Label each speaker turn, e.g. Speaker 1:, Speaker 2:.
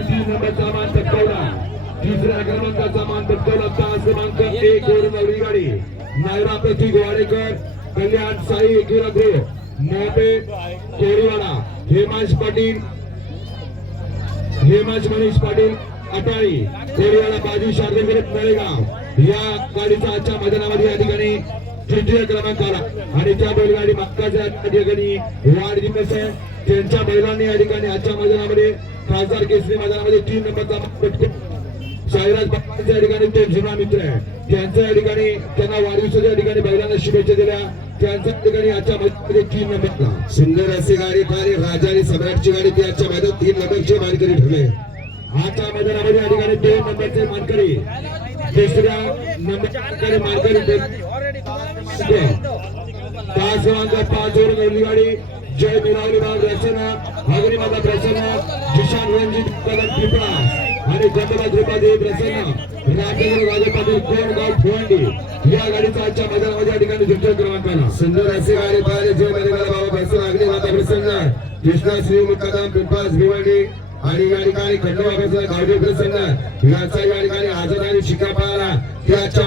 Speaker 1: तीन नंबरचा मान पटकावला तिसऱ्या क्रमांकाचा मान पटकावला तास क्रमांक एक वरून नवरी गाडी नायरा प्रतीक वाडेकर कल्याण साई एकविरा मोपे कोरीवाडा हेमांश पाटील हेमांश मनीष पाटील अटाळी कोरीवाडा बाजू शारदेकडे नळेगाव या गाडीचा आजच्या मैदानामध्ये या ठिकाणी तृतीय क्रमांक आला आणि त्या बैलगाडी मागच्या ठिकाणी वाढ वाढदिवस आहे त्यांच्या बैलांनी या ठिकाणी आजच्या मैदानामध्ये खासदार केसरी मैदानामध्ये तीन नंबरचा पटकून साईराज बाबांच्या या ठिकाणी ते जुना मित्र आहे. त्यांच्या या ठिकाणी त्यांना वाढदिवसाच्या ठिकाणी बैलांना शुभेच्छा दिल्या. त्यांच्या ठिकाणी आजच्या मैदानामध्ये तीन नंबरला.
Speaker 2: सुंदर अशी गाडी पाहिली राजा आणि सम्राटची गाडी ती आजच्या मैदानात तीन नंबरची मानकरी ठरले.
Speaker 1: आजच्या मैदानामध्ये या ठिकाणी दोन नंबरचे मानकरी. तिसऱ्या नंबरचे मानकरी तास क्रमांक पाच वर नेली गाडी. जय मिरावली बाग प्रसन्न अग्निमाता प्रसन्न किशान रणजित कदम पिपळा आणि गंधला द्रुपदी प्रसन्न राजेंद्र राजे पाटील कोणगाव भोंडी या गाडीचा आजच्या मैदानामध्ये या ठिकाणी द्वितीय क्रमांकाला.
Speaker 2: सुंदर असे गाडी पाहिले जय मरेगाला बाबा प्रसन्न अग्नि माता प्रसन्न कृष्णा श्री मुक्कादाम पिंपास भिवंडी आणि या ठिकाणी खंडोबा प्रसन्न गावडे प्रसन्न यांचा या ठिकाणी आझाद आणि शिका पाहिला ते आजच्या